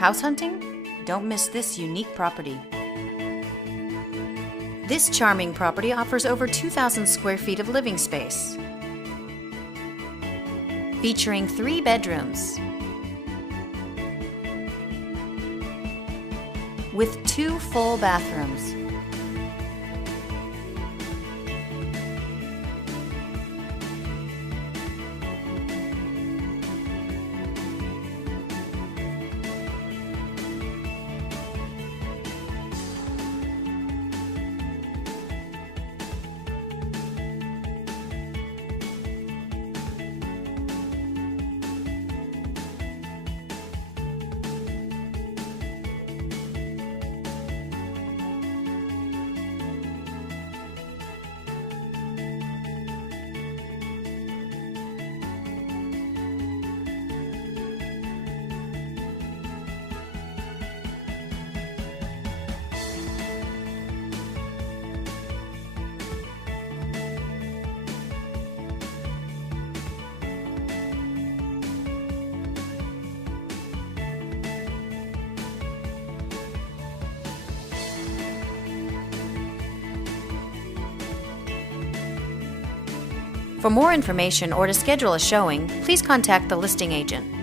House hunting? Don't miss this unique property. This charming property offers over 2,000 square feet of living space, featuring 3 bedrooms with 2 full bathrooms. For more information or to schedule a showing, please contact the listing agent.